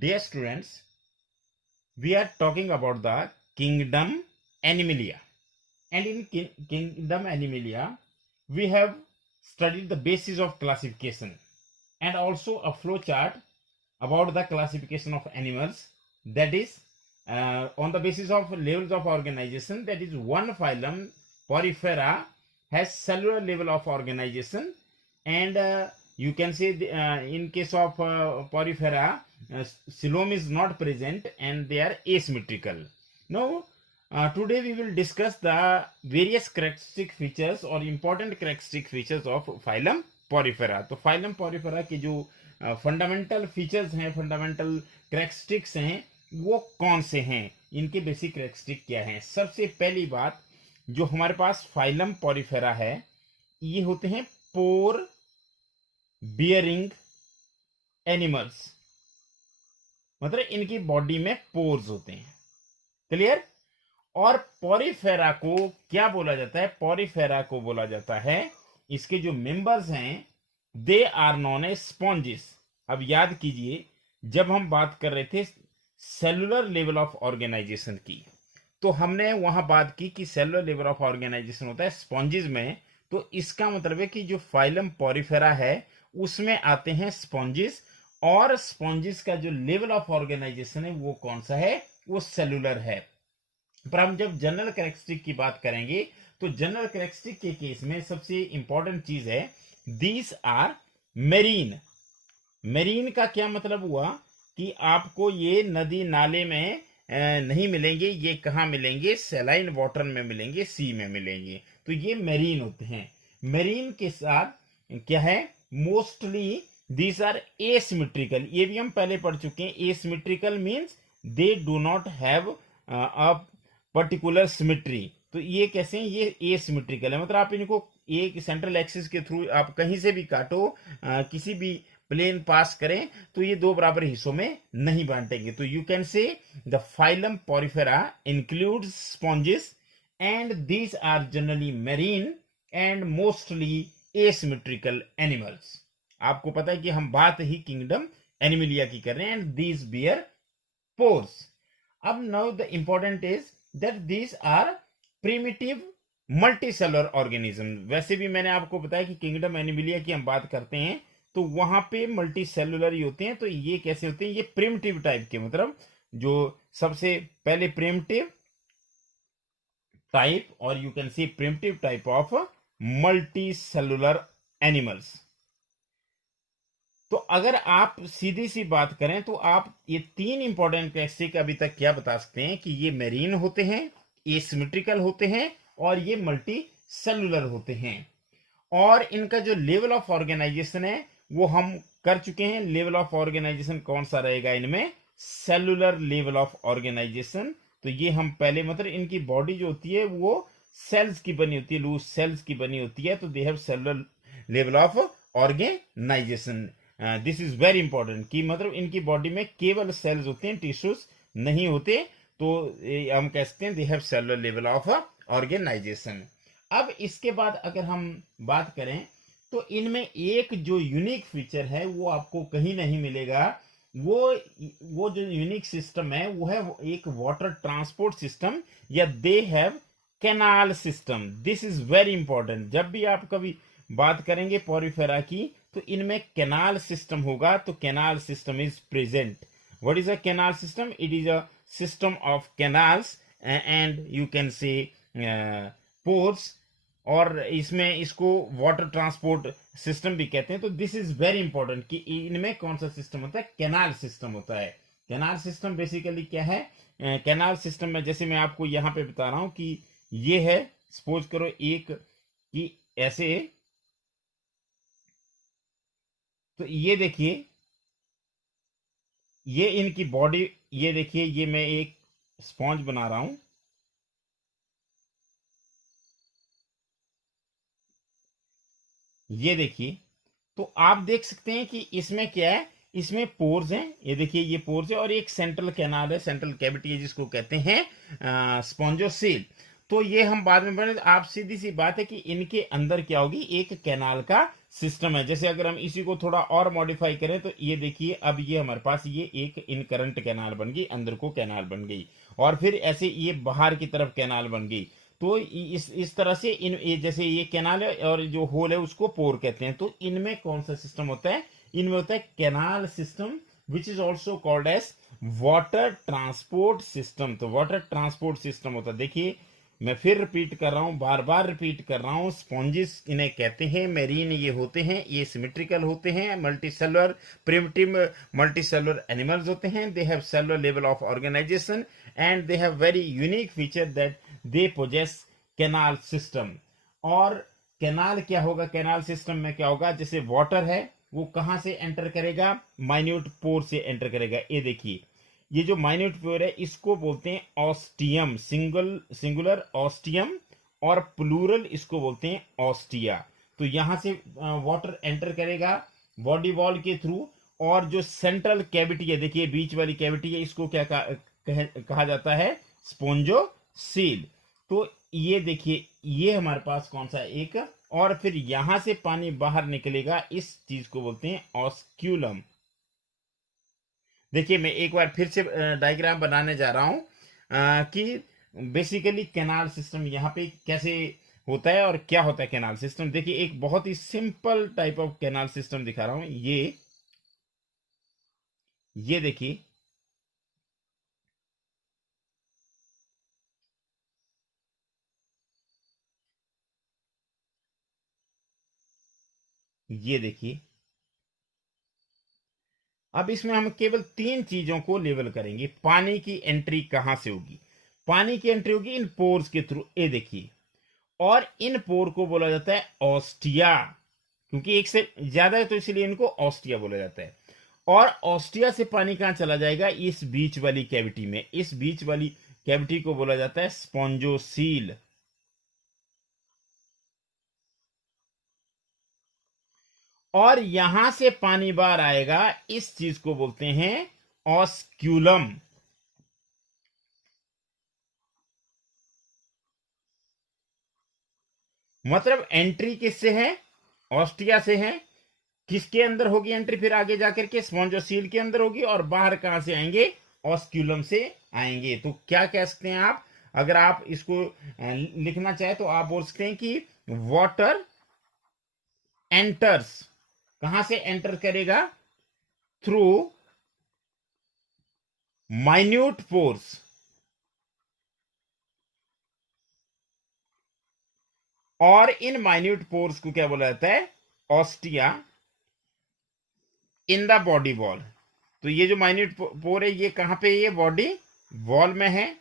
Dear students, we are talking about the kingdom Animalia. And in kingdom Animalia, we have studied the basis of classification and also a flow chart about the classification of animals, that is on the basis of levels of organization. That is, one phylum Porifera has cellular level of organization, and you can say in case of Porifera, coelom is not present and they are asymmetrical. Now today we will discuss the various characteristic features or important characteristic features of phylum Porifera. तो phylum Porifera के जो fundamental features हैं, fundamental characteristics हैं, वो कौन से हैं, इनके बेसिक करेक्टरिस्टिक क्या हैं। सबसे पहली बात, जो हमारे पास फाइलम पॉरीफेरा है, ये होते हैं पोर बियरिंग एनिमल्स, मतलब इनकी बॉडी में पोर्स होते हैं। क्लियर। और पॉरीफेरा को क्या बोला जाता है? पॉरीफेरा को बोला जाता है, इसके जो मेंबर्स हैं, they are known as sponges. अब याद कीजिए, जब हम बात कर रहे थे सेलुलर लेवल ऑफ ऑर्गेनाइजेशन की, तो हमने वहां बात की कि सेलुलर लेवल ऑफ ऑर्गेनाइजेशन होता है स्पॉन्जेस में। तो इसका मतलब है कि जो फाइलम पॉरीफेरा है उसमें आते हैं स्पॉन्जेस, और स्पॉन्जेस का जो लेवल ऑफ ऑर्गेनाइजेशन है वो कौन सा है? वो सेलुलर है। पर हम जब जनरल कैरेक्टरिस्टिक की बात करेंगे, तो जनरल कैरेक्टरिस्टिक के केस में सबसे इंपॉर्टेंट चीज है, दीज आर मेरीन। मेरीन का क्या मतलब हुआ कि आपको ये नदी नाले में नहीं मिलेंगे, ये कहाँ मिलेंगे? सैलाइन वाटर में मिलेंगे, सी में मिलेंगे। तो ये मेरीन होते हैं। मेरीन के साथ क्या है? Mostly these are asymmetrical. ये भी हम पहले पढ़ चुके हैं। Asymmetrical means they do not have a particular symmetry. तो ये कैसे हैं? ये एसिमेट्रिकल है, मतलब आप इनको एक सेंट्रल एक्सिस के थ्रू आप कहीं से भी काटो, किसी भी प्लेन पास करें, तो ये दो बराबर हिस्सों में नहीं बांटेंगे। तो you can say the phylum Porifera includes sponges and these are generally marine and mostly asymmetrical animals. आपको पता है कि हम बात ही किंगडम एनिमलिया की कर रहे हैं, एंड दीज बियर पोर्स। अब now the important is that these are primitive multicellular organism. वैसे भी मैंने आपको बताया कि किंगडम एनिमलिया की हम बात करते हैं तो वहां पे मल्टी सेलुलर ही होते हैं। तो ये कैसे होते हैं? ये प्रिमिटिव टाइप के, मतलब जो सबसे पहले प्रिमिटिव टाइप, और you can see primitive type of multi cellular animals. तो अगर आप सीधी सी बात करें तो आप ये तीन इंपॉर्टेंट कैरेक्टरिस्टिक अभी तक क्या बता सकते हैं कि ये मेरीन होते हैं, एसिमेट्रिकल होते हैं, और ये मल्टी सेलुलर होते हैं। और इनका जो लेवल ऑफ ऑर्गेनाइजेशन है वो हम कर चुके हैं। लेवल ऑफ ऑर्गेनाइजेशन कौन सा रहेगा इनमें? Cellular level of organisation. तो ये हम पहले, मतलब इनकी बॉडी जो होती है वो सेल्स की बनी होती है, लूज सेल्स की बनी होती है। तो they have cellular level of organisation. This is very important कि मतलब इनकी बॉडी में केवल सेल्स होते हैं, टिश्यूज नहीं होते। तो हम कह सकते हैं they have cellular level of organisation. अब इसके बाद अगर हम बात करें तो इनमें एक जो यूनिक फीचर है वो आपको कहीं नहीं मिलेगा। वो जो यूनिक सिस्टम है वो है एक वाटर ट्रांसपोर्ट सिस्टम, या they have canal system. This is very important. जब भी आप कभी बात करेंगे पॉरीफेरा की तो इनमें कैनाल सिस्टम होगा। तो canal system is present. What is a canal system? It is a system of canals and you can से पोर्स, और इसमें इसको वाटर ट्रांसपोर्ट सिस्टम भी कहते हैं। तो दिस इज वेरी इंपॉर्टेंट कि इनमें कौन सा सिस्टम होता है? कैनाल सिस्टम होता है। कैनाल सिस्टम बेसिकली क्या है? कैनाल सिस्टम में जैसे मैं आपको यहां पे बता रहा हूं कि ये है, सपोज करो एक कि ऐसे, तो ये देखिए, ये इनकी बॉडी, ये देखिए, ये मैं एक स्पॉन्ज बना रहा हूं, ये देखिए। तो आप देख सकते हैं कि इसमें क्या है? इसमें पोर्स हैं, ये देखिए, ये पोर्स है, और एक सेंट्रल कैनाल है, सेंट्रल कैविटी है, जिसको कहते हैं स्पॉन्जोसील। तो ये हम बाद में पढ़ेंगे। आप सीधी सी बात है कि इनके अंदर क्या होगी? एक कैनाल का सिस्टम है। जैसे अगर हम इसी को थोड़ा और मॉडिफाई करें तो ये देखिए, अब ये हमारे पास ये एक इनकरंट कैनाल बन गई, अंदर को कैनाल बन गई, और फिर ऐसे ये बाहर की तरफ कैनाल बन गई। तो इस तरह से जैसे ये कैनाल है और जो होल है उसको पोर कहते हैं। तो इनमें कौन सा सिस्टम होता है? इनमें होता है canal system, which is also called as water transport system. तो वाटर ट्रांसपोर्ट सिस्टम होता है, देखिए मैं फिर रिपीट कर रहा हूं, बार बार रिपीट कर रहा हूं, स्पॉन्जिस इन्हें कहते हैं, मेरीन ये होते हैं, ये सिमेट्रिकल होते हैं, मल्टीसेलुलर प्रिमिटिव मल्टीसेलुलर एनिमल्स होते हैं, they have cellular level of organisation and they have very unique feature that they possess canal system. और कैनाल क्या होगा? कैनाल सिस्टम में क्या होगा? जैसे वाटर है वो कहां से एंटर करेगा? माइन्यूट पोर से एंटर करेगा। ये देखिए, ये जो माइन्यूट पोर है इसको बोलते हैं ऑस्टियम, सिंगुलर ऑस्टियम, और प्लूरल इसको बोलते हैं ऑस्टिया। तो यहां से वाटर एंटर करेगा बॉडी वॉल के थ्रू, और जो सेंट्रल कैविटी है, देखिए बीच वाली कैविटी है, इसको क्या कहा जाता है? स्पोंजोसील। तो ये देखिए, ये हमारे पास कौन सा एक, और फिर यहां से पानी बाहर निकलेगा, इस चीज को बोलते हैं ऑस्क्यूलम। देखिए मैं एक बार फिर से डायग्राम बनाने जा रहा हूं कि बेसिकली कैनाल सिस्टम यहाँ पे कैसे होता है और क्या होता है कैनाल सिस्टम। देखिए एक बहुत ही simple type of canal system दिखा रहा हूं। ये देखिए, ये देखिए, अब इसमें हम केवल 3 चीजों को लेवल करेंगे। पानी की एंट्री कहां से होगी? पानी की एंट्री होगी इन पोर्स के थ्रू, ये देखिए, और इन पोर को बोला जाता है ऑस्टिया, क्योंकि एक से ज्यादा है तो इसलिए इनको ऑस्टिया बोला जाता है। और ऑस्टिया से पानी कहां चला जाएगा? इस बीच वाली कैविटी में, इस बीच वाली कैविटी को बोला जाता है स्पॉन्जोसील। और यहां से पानी बाहर आएगा, इस चीज को बोलते हैं ऑस्क्यूलम। मतलब एंट्री किससे है? ऑस्टिया से है। किसके अंदर होगी एंट्री? फिर आगे जाकर के स्पॉन्जोसील के अंदर होगी, और बाहर कहां से आएंगे? ऑस्क्यूलम से आएंगे। तो क्या कह सकते हैं आप? अगर आप इसको लिखना चाहे तो आप बोल सकते हैं कि वाटर एंटर्स, कहां से एंटर करेगा? थ्रू माइन्यूट पोर्स, और इन माइन्यूट पोर्स को क्या बोला जाता है? Ostia in the body wall. तो ये जो माइन्यूट पोर है ये कहां पे? ये बॉडी वॉल में है,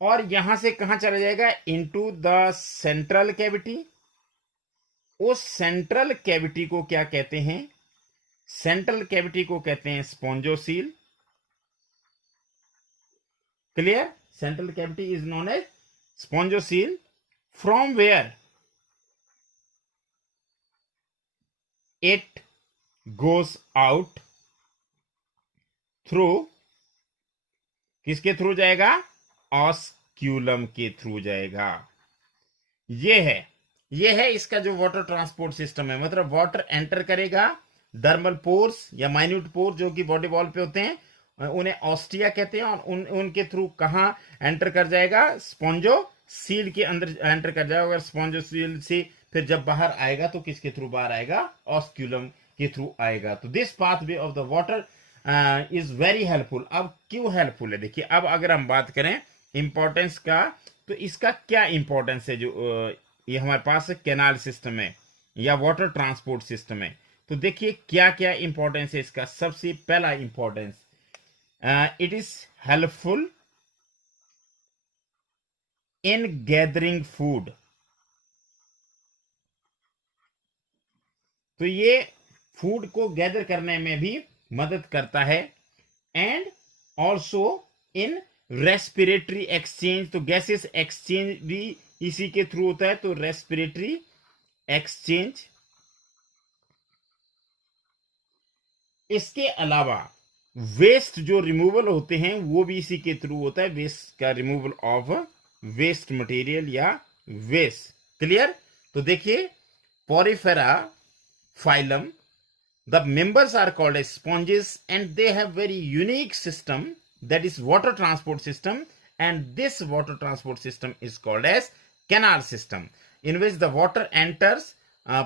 और यहां से कहां चला जाएगा? Into the central cavity. उस सेंट्रल कैविटी को क्या कहते हैं? सेंट्रल कैविटी को कहते हैं spongocoel. Clear? Central cavity is known as spongocoel, from where it goes out through, किसके थ्रू जाएगा? ऑस्क्यूलम के थ्रू जाएगा। ये है इसका जो वाटर ट्रांसपोर्ट सिस्टम है। मतलब वाटर एंटर करेगा, डर्मल पोर्स या माइन्यूट पोर जो कि बॉडी वॉल पे होते हैं, उन्हें ऑस्टिया कहते हैं, और उनके थ्रू कहां एंटर कर जाएगा? स्पॉन्जो सील के अंदर एंटर कर जाएगा। अगर स्पॉन्जो सील से फिर जब बाहर आएगा तो किसके थ्रू बाहर आएगा? ऑस्क्यूलम के थ्रू आएगा। तो this pathway of the water is very helpful. अब क्यों हेल्पफुल है? देखिए, अब अगर हम बात करें इंपॉर्टेंस का, तो इसका क्या इंपॉर्टेंस है? जो ये हमारे पास कैनाल सिस्टम है या वाटर ट्रांसपोर्ट सिस्टम है, तो देखिए क्या क्या इंपॉर्टेंस है इसका। सबसे पहला importance, it is helpful in gathering food. तो ये फूड को गैदर करने में भी मदद करता है, and also in respiratory exchange. तो गैसेस एक्सचेंज भी इसी के थ्रू होता है। तो रेस्पिरेटरी एक्सचेंज। इसके अलावा वेस्ट जो रिमूवल होते हैं वो भी इसी के थ्रू होता है, वेस्ट का रिमूवल ऑफ वेस्ट मटेरियल या वेस्ट। क्लियर? तो देखिए, Porifera phylum. The members are called as sponges, and they have very unique system, that is water transport system, and this water transport system is called as canal system, in which the water enters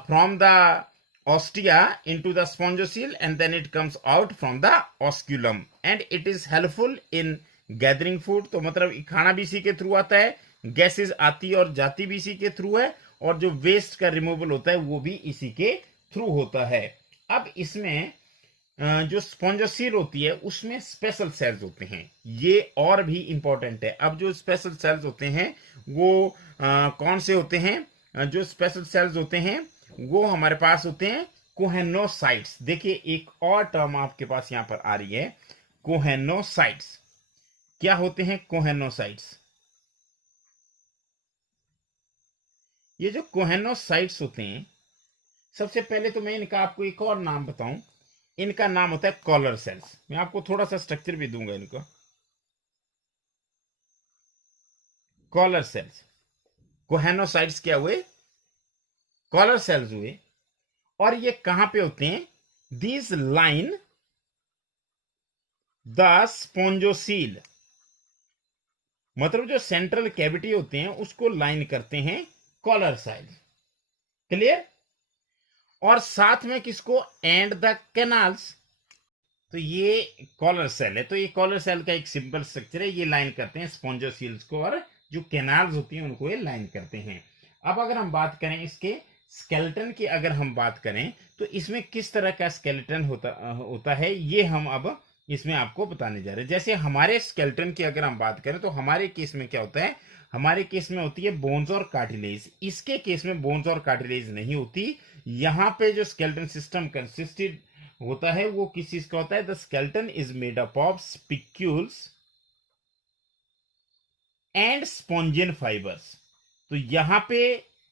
from the ostia into the spongocoel, and then it comes out from the osculum, and it is helpful in gathering food. तो मतलब खाना भी इसी के through आता है, gases आती और जाती भी इसी के थ्रू है, और जो वेस्ट का रिमूवल होता है वो भी इसी के थ्रू होता है. अब इसमें जो स्पॉन्जोसील होती है उसमें स्पेशल सेल्स होते हैं, ये और भी इंपॉर्टेंट है. अब जो स्पेशल सेल्स होते हैं वो कौन से होते हैं? जो स्पेशल सेल्स होते हैं वो हमारे पास होते हैं कोहेनोसाइट्स. देखिए एक और टर्म आपके पास यहां पर आ रही है, कोहेनोसाइट्स. क्या होते हैं कोहेनोसाइट्स? ये जो कोहेनोसाइट्स होते हैं, सबसे पहले तो मैं इनका आपको एक और नाम बताऊं, इनका नाम होता है कॉलर सेल्स. मैं आपको थोड़ा सा स्ट्रक्चर भी दूंगा इनको. कॉलर सेल्स, कोहेनोसाइट्स क्या हुए? कॉलर सेल्स हुए. और ये कहां पे होते हैं? दीज लाइन द स्पॉन्जोसील, मतलब जो सेंट्रल कैविटी होते हैं उसको लाइन करते हैं कॉलर सेल्स. क्लियर? और साथ में किसको? And the canals. तो ये कॉलर सेल है, तो ये कॉलर सेल का एक सिंपल स्ट्रक्चर है. ये लाइन करते हैं स्पॉन्जोसील्स को, और जो कैनाल्स होती हैं उनको ये लाइन करते हैं. अब अगर हम बात करें इसके स्केलेटन की, अगर हम बात करें तो इसमें किस तरह का स्केलेटन होता है, ये हम अब इसमें आपको बताने जा रहे हैं. जैसे हमारे स्केलेटन की अगर हम बात करें तो हमारे केस में क्या होता है? हमारे केस में होती है बोन्स और कार्टिलेज. इसके केस में बोन्स और कार्टिलेज नहीं होती. यहां पे जो स्केलेटन सिस्टम कंसिस्टेड होता है वो किस चीज का होता है? The skeleton is made up of spicules and spongin fibres. तो यहां पे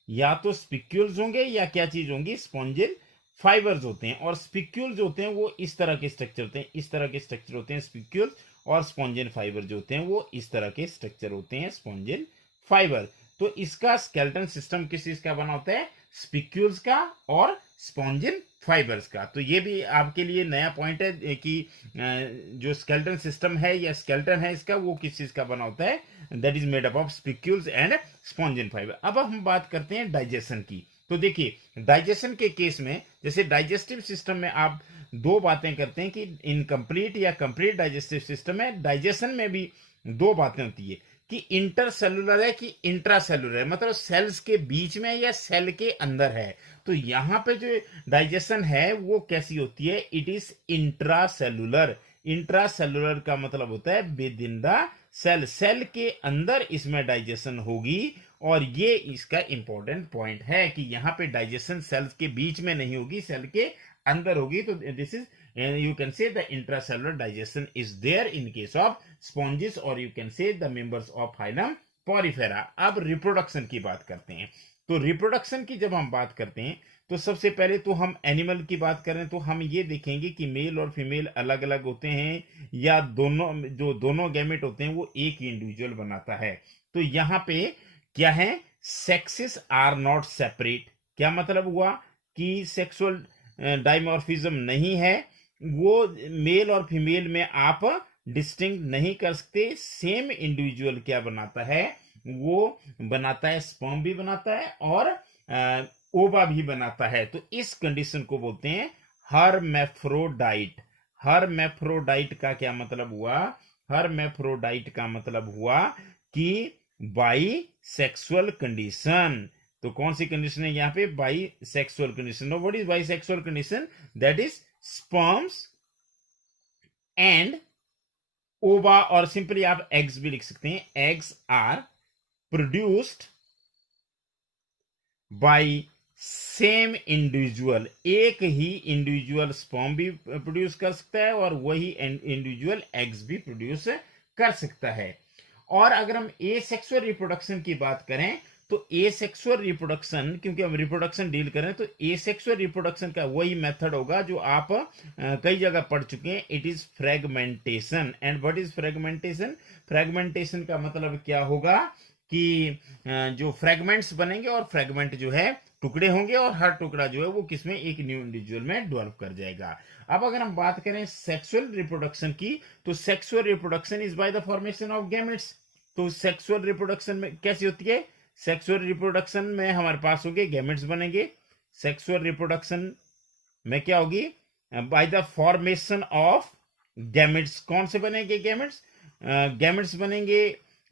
या तो स्पिक्यूल्स होंगे या क्या चीज होंगी? स्पॉन्जिन फाइबर्स होते हैं. और स्पिक्यूल्स होते हैं वो इस तरह के स्ट्रक्चर होते हैं, इस तरह के स्ट्रक्चर होते हैं स्पिक्यूल्स. और स्पॉन्जिन फाइबर जो होते हैं वो इस तरह के स्ट्रक्चर होते हैं, स्पॉन्जिन फाइबर. तो इसका स्केलेटन सिस्टम किस चीज का बना होता है? स्पिक्यूल्स का और स्पॉन्जिन फाइबर्स का. तो ये भी आपके लिए नया पॉइंट है कि जो स्केलेटन सिस्टम है या स्केलेटन है इसका, वो किस चीज का बना होता है? That is made up of spicules and spongin fibre. अब हम बात करते हैं डाइजेशन की. तो देखिए डाइजेशन के केस में, जैसे डाइजेस्टिव सिस्टम में आप दो बातें करते हैं कि इनकम्प्लीट या कंप्लीट डाइजेस्टिव सिस्टम है. डाइजेशन में भी दो बातें होती है कि इंटरसेलुलर है कि इंट्रासेलुलर है, मतलब सेल्स के बीच में या सेल के अंदर है. तो यहां पे जो डाइजेशन है वो कैसी होती है? It is intracellular. इंट्रासेलुलर का मतलब होता है within the cell, cell के अंदर इसमें डाइजेशन होगी. और ये इसका इंपॉर्टेंट पॉइंट है कि यहां पे डाइजेशन सेल्स के बीच में नहीं होगी, सेल के अंदर होगी. तो this is, you can say the intracellular digestion is there in case of sponges, or you can say the members of phylum Porifera. अब रिप्रोडक्शन की बात करते हैं. तो रिप्रोडक्शन की जब हम बात करते हैं तो सबसे पहले तो हम एनिमल की बात करें तो हम ये देखेंगे कि मेल और फीमेल अलग अलग होते हैं, या दोनों गैमेट होते हैं वो एक ही इंडिविजुअल बनाता है. तो यहां पे क्या है? Sexes are not separate. क्या मतलब हुआ? कि सेक्सुअल डाइमॉर्फिज्म नहीं है, वो मेल और फीमेल में आप डिस्टिंक्ट नहीं कर सकते. सेम इंडिविजुअल क्या बनाता है? वो बनाता है स्पर्म भी बनाता है और ओवा भी बनाता है. तो इस कंडीशन को बोलते हैं हर्मैफ्रोडाइट. हर्मैफ्रोडाइट का क्या मतलब हुआ? हर्मैफ्रोडाइट का मतलब हुआ कि बाई सेक्सुअल कंडीशन. तो कौन सी कंडीशन है यहाँ पे? By sexual condition. What is by sexual condition? That is sperms and ova, और सिंपली आप eggs भी लिख सकते हैं. eggs are produced by same individual. एक ही इंडिविजुअल sperm भी प्रोड्यूस कर सकता है और वही इंडिविजुअल eggs भी प्रोड्यूस कर सकता है. और अगर हम एसेक्सुअल रिप्रोडक्शन की बात करें तो एसेक्सुअल रिप्रोडक्शन, क्योंकि हम रिप्रोडक्शन डील करें तो एसेक्सुअल रिप्रोडक्शन का वही मेथड होगा जो आप कई जगह पढ़ चुके हैं. It is fragmentation. And what is fragmentation? Fragmentation का मतलब क्या होगा कि जो फ्रेगमेंट्स बनेंगे और फ्रेगमेंट जो है टुकड़े होंगे और हर टुकड़ा जो है वो किसमें, एक न्यू इंडिविजुअल में डेवलप कर जाएगा। अब अगर हम बात करें सेक्सुअल रिप्रोडक्शन की, तो sexual reproduction is by the formation of gametes. तो सेक्सुअल रिप्रोडक्शन में कैसी होती है, सेक्सुअल रिप्रोडक्शन में हमारे पास होंगे गैमेट्स बनेंगे। सेक्सुअल रिप्रोडक्शन में क्या होगी, by the formation of gametes. कौन से बनेंगे गैमेट्स, गैमेट्स बनेंगे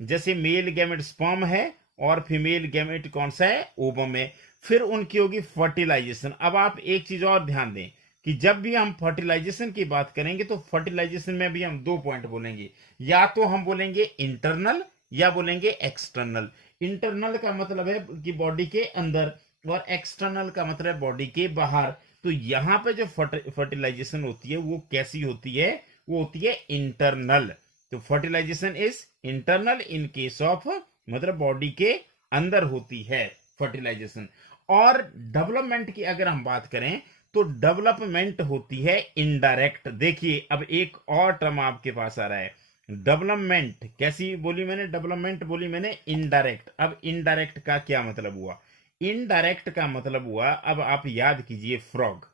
जैसे मेल गैमेट स्पर्म है और फीमेल गैमेट कौन सा है, ओवम है। फिर उनकी होगी फर्टिलाइजेशन। अब आप एक चीज और ध्यान दें कि जब भी हम फर्टिलाइजेशन की बात करेंगे तो फर्टिलाइजेशन में भी हम 2 पॉइंट बोलेंगे, या तो हम बोलेंगे इंटरनल या बोलेंगे एक्सटर्नल। इंटरनल का मतलब है कि बॉडी के अंदर, और एक्सटर्नल का मतलब है बॉडी के बाहर। तो यहां पे जो फर्टिलाइजेशन होती है वो कैसी होती है, वो होती है इंटरनल। तो fertilisation is internal in case of, मतलब बॉडी के अंदर होती है फर्टिलाइजेशन। और डेवलपमेंट की अगर हम बात करें तो डेवलपमेंट होती है इनडायरेक्ट। देखिए अब एक और टर्म आपके पास आ रहा है, डेवलपमेंट। कैसी बोली मैंने, डेवलपमेंट बोली मैंने इनडायरेक्ट। अब इनडायरेक्ट का क्या मतलब हुआ, इनडायरेक्ट का मतलब हुआ, अब आप याद कीजिए फ्रॉग।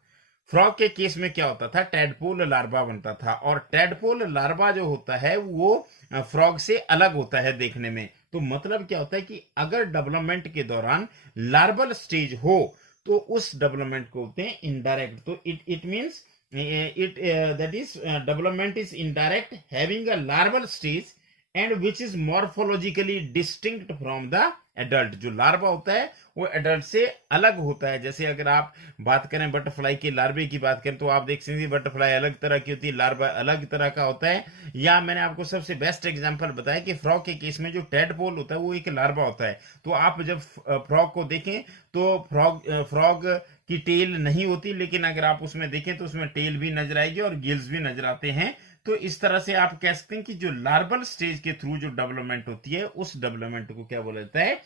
फ्रॉग के केस में क्या होता था, टैडपोल लार्वा बनता था, और टैडपोल लार्वा जो होता है वो फ्रॉग से अलग होता है देखने में। तो मतलब क्या होता है कि अगर डेवलपमेंट के दौरान लार्वल स्टेज हो तो उस डेवलपमेंट को होते हैं इनडायरेक्ट। तो it means it that is development is indirect, having a larval stage and which is morphologically distinct from the adult। जो लार्वा होता है वो एडल्ट से अलग होता है। जैसे अगर आप बात करें बटरफ्लाई के लार्वे की बात करें तो आप देख सकते हैं बटरफ्लाई अलग तरह की होती है, लार्वा अलग तरह का होता है। या मैंने आपको सबसे बेस्ट एग्जांपल बताया कि फ्रॉग के केस में जो टैडपोल होता है वो एक लार्वा होता है। तो आप जब फ्रॉग को देखें तो फ्रॉग की टेल नहीं होती, लेकिन अगर आप उसमें देखें तो उसमें टेल भी नजर आएगी और गिल्स भी नजर आते हैं। तो इस तरह से आप कह सकते हैं कि जो लार्वल स्टेज के थ्रू जो डेवलपमेंट होती है उस डेवलपमेंट को क्या बोला जाता है,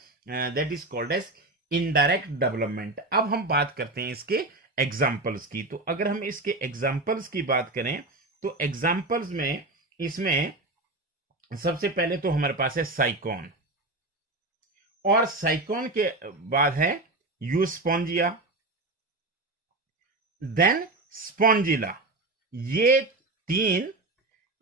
that is called as indirect development. अब हम बात करते हैं इसके एग्जाम्पल्स की। तो अगर हम इसके एग्जाम्पल्स की बात करें तो एग्जाम्पल्स में इसमें सबसे पहले तो हमारे पास है साइकॉन, और साइकॉन के बाद है यूस्पोंजिया, देन स्पॉन्जिला। ये 3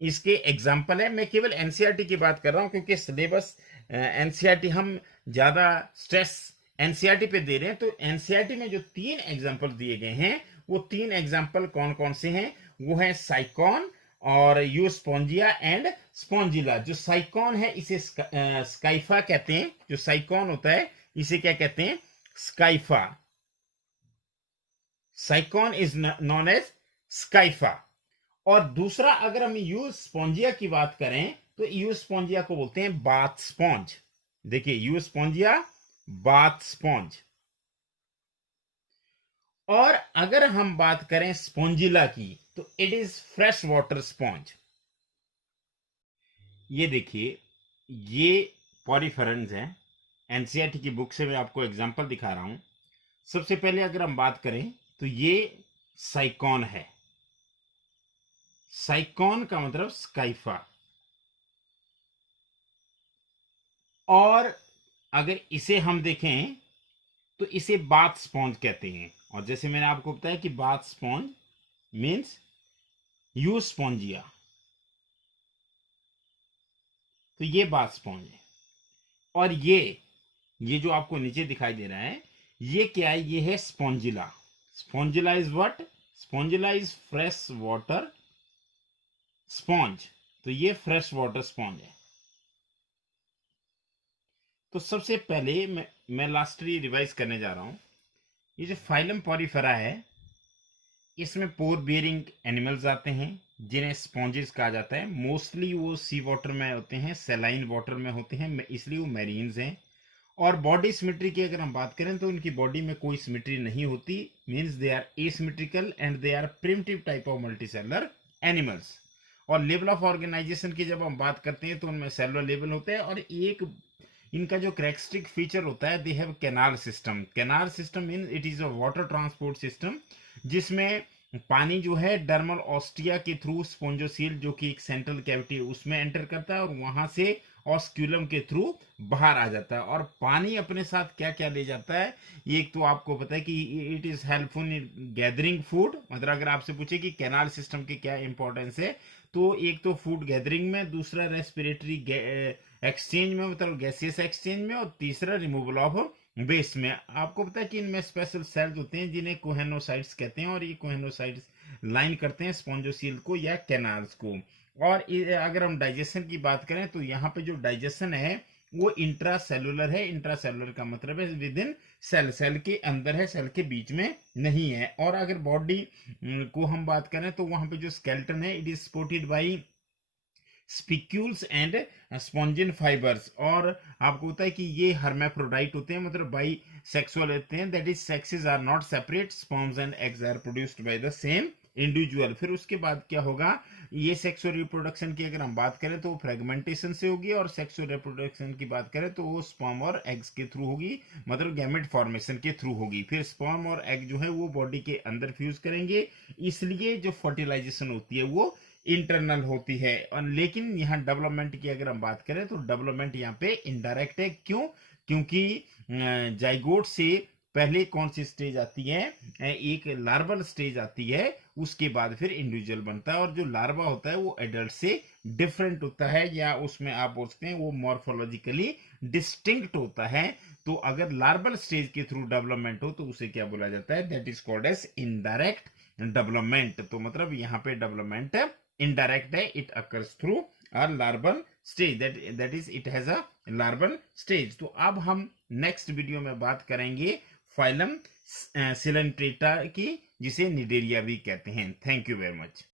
इसके एग्जाम्पल है। मैं केवल एनसीईआरटी की बात कर रहा हूं क्योंकि सिलेबस एनसीईआरटी हम ज्यादा स्ट्रेस एनसीईआरटी पे दे रहे हैं। तो एनसीईआरटी में जो 3 एग्जाम्पल दिए गए हैं वो 3 एग्जाम्पल कौन कौन से हैं, वो है साइकॉन और यूस्पोंजिया एंड स्पॉन्जिला। जो साइकॉन है इसे स्काइफा कहते हैं, जो साइकॉन होता है इसे क्या कहते हैं, Scypha. Sycon is known as Scypha. और दूसरा अगर हम यूस्पोंजिया की बात करें तो यूस्पोंजिया को बोलते हैं बाथ स्पॉन्ज। देखिए यूस्पोंजिया बाथ स्पॉन्ज। और अगर हम बात करें स्पॉन्जिला की तो it is fresh water sponge. ये देखिए ये पॉरीफेरन्स है, एनसीईआरटी की बुक से मैं आपको एग्जांपल दिखा रहा हूं। सबसे पहले अगर हम बात करें तो ये साइकॉन है, साइकॉन का मतलब स्काइफा। और अगर इसे हम देखें तो इसे बाथ स्पॉन्ज कहते हैं। और जैसे मैंने आपको बताया कि बाथ स्पॉन्ज मीन्स यूस्पोंजिया, तो ये बाथ स्पॉन्ज है। और ये जो आपको नीचे दिखाई दे रहा है ये क्या है, ये है Spongilla. Spongilla is what, Spongilla is fresh water sponge. तो ये फ्रेश वाटर स्पॉन्ज है। तो सबसे पहले मैं लास्टली रिवाइज करने जा रहा हूं। ये जो फाइलम पॉरीफेरा है इसमें पोर बियरिंग एनिमल्स आते हैं जिन्हें स्पॉन्जेस कहा जाता है। मोस्टली वो सी वाटर में होते हैं, सेलाइन वाटर में होते हैं, इसलिए वो मैरीन्स हैं। और बॉडी सिमेट्री की अगर हम बात करें तो उनकी बॉडी में कोई सिमेट्री नहीं होती, means they are asymmetrical and they are primitive type of multicellular animals. और लेवल ऑफ ऑर्गेनाइजेशन की जब हम बात करते हैं तो उनमें सेलुलर लेवल होते हैं। और एक इनका जो करेक्टरिस्टिक फीचर होता है, they have canal system. Canal system mean it is a water transport system जिसमें पानी जो है डर्मल ऑस्टिया के थ्रू स्पोंजोसील जो कि एक सेंट्रल कैविटी उसमें एंटर करता है और वहां से ऑस्क्यूलम के थ्रू बाहर आ जाता है। और पानी अपने साथ क्या क्या ले जाता है, ये एक तो आपको पता है कि it is helpful in gathering food, मतलब अगर आपसे पूछे कि कैनाल सिस्टम की क्या इंपॉर्टेंस है, तो एक तो फूड गैदरिंग में, दूसरा रेस्पिरेटरी एक्सचेंज में, मतलब गैसियस एक्सचेंज में, और तीसरा रिमूवल ऑफ वेस्ट में। आपको पता है कि इनमें स्पेशल सेल्स होते हैं जिन्हें कोहेनोसाइट्स कहते हैं, और ये कोहेनोसाइट्स लाइन करते हैं स्पॉन्जोसील को या कैनाल्स को। और अगर हम डाइजेशन की बात करें तो यहाँ पे जो डाइजेशन है वो इंट्रा सेलुलर है। इंट्रा सेलुलर का मतलब है विद इन सेल, सेल के अंदर है, सेल के बीच में नहीं है। और अगर बॉडी को हम बात करें तो वहां पे जो स्केलेटन है it is supported by spicules and spongin fibres. और आपको होता है कि ये हर्मेफ्रोडाइट होते हैं, मतलब बाई सेक्सुअल होते हैं, that is sexes are not separate, sperms and eggs are produced by the same individual. फिर उसके बाद क्या होगा, ये सेक्सुअल रिप्रोडक्शन की अगर हम बात करें तो फ्रेगमेंटेशन से होगी, और सेक्सुअल रिप्रोडक्शन की बात करें तो वो स्पर्म और एग्स के थ्रू होगी, मतलब गैमेट फॉर्मेशन के थ्रू होगी। फिर स्पर्म और एग जो है वो बॉडी के अंदर फ्यूज करेंगे, इसलिए जो फर्टिलाइजेशन होती है वो इंटरनल होती है। और लेकिन यहाँ डेवलपमेंट की अगर हम बात करें तो डेवलपमेंट यहाँ पे इनडायरेक्ट है। क्यों? क्योंकि जाइगोट से पहले कौन सी स्टेज आती है, एक लार्वल स्टेज आती है, उसके बाद फिर इंडिविजुअल बनता है। और जो लार्वा होता है वो एडल्ट से डिफरेंट होता है, या उसमें आप बोल सकते हैं वो मॉर्फोलॉजिकली डिस्टिंक्ट होता है। तो अगर लार्वल स्टेज के थ्रू डेवलपमेंट हो तो उसे क्या बोला जाता है, that is called as indirect development. तो मतलब यहाँ पे डेवलपमेंट indirect है, it occurs through a larval stage, that is it has a larval stage। तो अब हम नेक्स्ट वीडियो में बात करेंगे फाइलम सिलेंट्रेटा की, जिसे निडेरिया भी कहते हैं। Thank you very much.